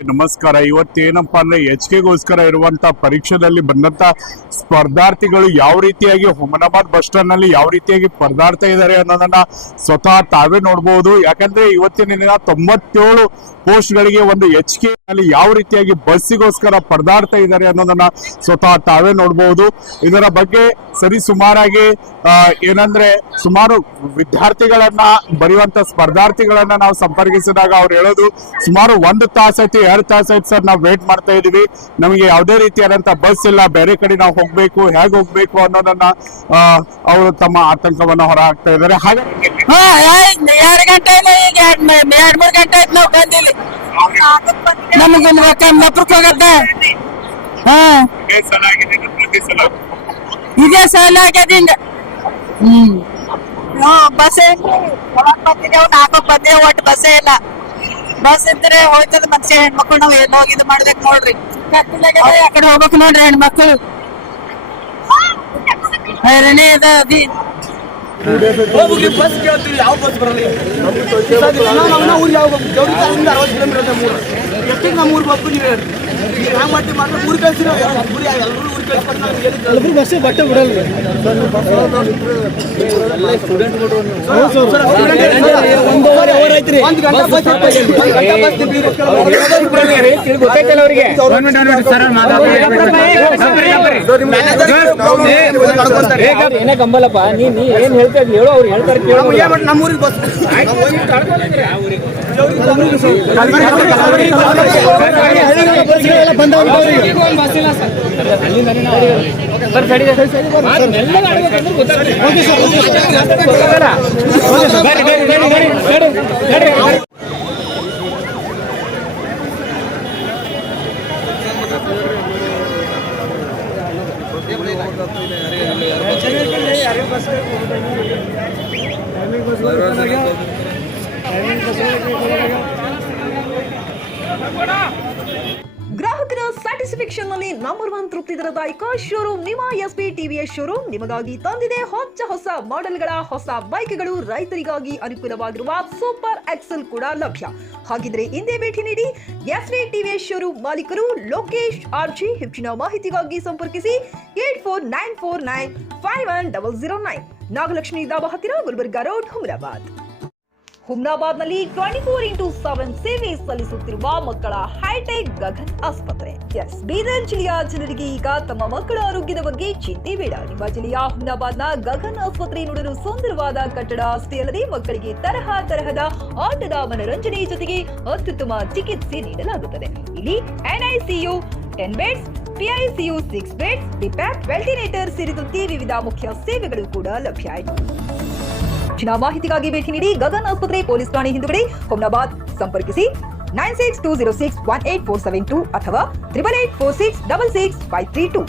ನಮಸ್ಕಾರ. ಇವತ್ತೇನಪ್ಪಾ ಅಂದ್ರೆ HKಗೋಸ್ಕರ ಇರುವಂತ ಪರೀಕ್ಷೆಯಲ್ಲಿ ಬಂದಂತ ಸ್ಪರ್ಧಾರ್ಥಿಗಳು ಯಾವ ರೀತಿಯಾಗಿ ಹುಮನಾಬಾದ್ ಬಸ್ ಸ್ಟಾಂಡ್ ನಲ್ಲಿ ಯಾವ ರೀತಿಯಾಗಿ ಪರದಾಡ್ತಾ ಇದ್ದಾರೆ ಅನ್ನೋದನ್ನ ಸ್ವತಃ ತಾವೇ ನೋಡಬಹುದು. ಯಾಕಂದ್ರೆ ಇವತ್ತಿನ ದಿನ 97 ಪೋಸ್ಟ್ ಗಳಿಗೆ ಒಂದು HK ನಲ್ಲಿ ಯಾವ ರೀತಿಯಾಗಿ ಬಸ್ಸಿಗೋಸ್ಕರ ಪರದಾಡ್ತಾ ಇದ್ದಾರೆ ಅನ್ನೋದನ್ನ ಸ್ವತಃ ತಾವೇ ನೋಡಬಹುದು. ಇದರ ಬಗ್ಗೆ ಸರಿ ಸುಮಾರಾಗಿ ಏನಂದ್ರೆ ಸುಮಾರು ವಿದ್ಯಾರ್ಥಿಗಳನ್ನ ಬರೆಯುವಂತ ಸ್ಪರ್ಧಾರ್ಥಿಗಳನ್ನ ನಾವು ಸಂಪರ್ಕಿಸಿದಾಗ ಅವ್ರು ಹೇಳೋದು ಸುಮಾರು 1 ತಾಸೈತಿ 2 ತಾಸೈತಿ ಸರ್ ನಾವು ವೇಟ್ ಮಾಡ್ತಾ ಇದೀವಿ, ನಮಗೆ ಯಾವುದೇ ರೀತಿಯಾದಂತ ಬಸ್ ಇಲ್ಲ, ಬೇರೆ ಕಡೆ ನಾವು ಹೋಗ್ಬೇಕು, ಹೇಗೆ ಹೋಗ್ಬೇಕು ಅನ್ನೋದನ್ನ ಅವರು ತಮ್ಮ ಆತಂಕವನ್ನ ಹೊರ ಹಾಕ್ತಾ ಇದ್ದಾರೆ. ಹಾಗೆ 2 ಗಂಟೆ ಈಗ 2-3 ಗಂಟೆ ಆಯ್ತು ನಾವು ಬಂದಿಲ್ಲ. ನಮಗೊಂದು ಮಕ್ಕಳಿಗೆ ಹೋಗತ್ತೆ. ಇದೇ ಸಲ ಆಗ್ಯದ ಹಿಂಗ. ಬಸ್ ನಾಲ್ಕು ಬಂದೆ ಒಟ್ಟು ಬಸ್ಸೇ ಇಲ್ಲ. ಬಸ್ ಇದ್ರೆ ಹೋಯ್ತದ ಮನುಷ್ಯ ಹೆಣ್ಮಕ್ಳು ನಾವ್ ಎಲ್ಲ ಹೋಗಿ ಇದು ಮಾಡ್ಬೇಕು ನೋಡ್ರಿ. ಆ ಕಡೆ ಹೋಗ್ಬೇಕು ನೋಡ್ರಿ ಹೆಣ್ಮಕ್ಳು. ಹೈರಾಣಿ ಅದ ಬಸ್ ಕೇಳ್ತೀವಿ, ಯಾವ ಬಸ್ ಬರಲ್ಲ. ಊರಿಗೆ ಯಾವ ಎಷ್ಟಿಗೆ ನಮ್ಮ ಊರಿಗೆ ಹೋಗ್ತೀವಿ ನೀವು ಹೇಳ್ರಿ. ಹ್ಯಾಂಗ ಮಾಡ್ತೀವಿ ಮಾಡ್ಬೇಕು. ಊರಿಗೆ ಕಳಿಸಿ ಎಲ್ಲರೂ ಊರಿಗೆ ಕಳಿಸ್ಕೊಂಡು ಬಸ್ಸೇ ಬಟ್ಟೆ ಬಿಡಲ್ಲ. ಗೊತ್ತೈತಲ್ಲ ಅವರಿಗೆ ಏನೇ ಕಂಬಲ್ಲಪ್ಪ, ನೀ ಏನ್ ಹೇಳ್ತಾ ಇದ್ಲಿ ಹೇಳು, ಅವ್ರು ಹೇಳ್ತಾರೆ ಕೇಳು. ನಮ್ಮೂರಿಗೆ ಬಸ್ ಗ್ರಾಹಕರ ಸ್ಯಾಟಿಸ್ಫ್ಯಾಕ್ಷನ್ ನಲ್ಲಿ ನಂಬರ್ 1 ತೃಪ್ತಿ ದರದಾಯಕ ಶೋರೂಮ್ ನಿಮ್ಮ SP TVS ಶೋರೂಮ್ ನಿಮಗಾಗಿ ತಂದಿದೆ ಹೊಸ ಮಾಡೆಲ್ಗಳ ಹೊಸ ಬೈಕ್ಗಳು. ರೈತರಿಗಾಗಿ ಅನುಕೂಲವಾಗಿರುವ ಸೂಪರ್ ಎಕ್ಸೆಲ್ ಕೂಡ ಲಭ್ಯ. ಹಾಗಿದ್ರೆ ಹಿಂದೆ ಭೇಟಿ ನೀಡಿ SP TVS ಶೋರೂಮ್ ಮಾಲೀಕರು ಲೋಕೇಶ್ RG. ಹೆಚ್ಚಿನ ಮಾಹಿತಿಗಾಗಿ ಸಂಪರ್ಕಿಸಿ 8494951009. ನಾಗಲಕ್ಷ್ಮಿ ದಾಬಾ ಹತ್ತಿರ, ಗುಲ್ಬರ್ಗಾ ರೋಡ್, ಹುಮನಾಬಾದ್. ಹುಮ್ನಾಬಾದ್ನಲ್ಲಿ 24x7 ಸೇವೆ ಸಲ್ಲಿಸುತ್ತಿರುವ ಮಕ್ಕಳ ಹೈಟೆಕ್ ಗಗನ್ ಆಸ್ಪತ್ರೆ. ಬೀದರ್ ಜಿಲ್ಲೆಯ ಜನರಿಗೆ ಈಗ ತಮ್ಮ ಮಕ್ಕಳ ಆರೋಗ್ಯದ ಬಗ್ಗೆ ಚಿಂತೆ ಬೇಡ. ನಿಮ್ಮ ಜಿಲ್ಲೆಯ ಹುಮ್ನಾಬಾದ್ನ ಗಗನ್ ಆಸ್ಪತ್ರೆ ನೋಡಲು ಸುಂದರವಾದ ಕಟ್ಟಡ ಅಷ್ಟೇ ಅಲ್ಲದೆ ಮಕ್ಕಳಿಗೆ ತರಹದ ಆಟದ ಮನರಂಜನೆ ಜೊತೆಗೆ ಅತ್ಯುತ್ತಮ ಚಿಕಿತ್ಸೆ ನೀಡಲಾಗುತ್ತದೆ. ಇಲ್ಲಿ NICU 10 beds, PICU 6 beds, BPAP, ventilator ಸೇರಿದಂತೆ ವಿವಿಧ ಮುಖ್ಯ ಸೇವೆಗಳು ಕೂಡ ಲಭ್ಯ. ಹೆಚ್ಚಿನ ಮಾಹಿತಿಗಾಗಿ ಭೇಟಿ ನೀಡಿ ಗಗನ್ ಆಸ್ಪತ್ರೆ, ಪೊಲೀಸ್ ಠಾಣೆ ಹಿಂದುಗಡೆ, ಹುಮ್ನಾಬಾದ್. ಸಂಪರ್ಕಿಸಿ 9620618472 ಅಥವಾ 8846666532.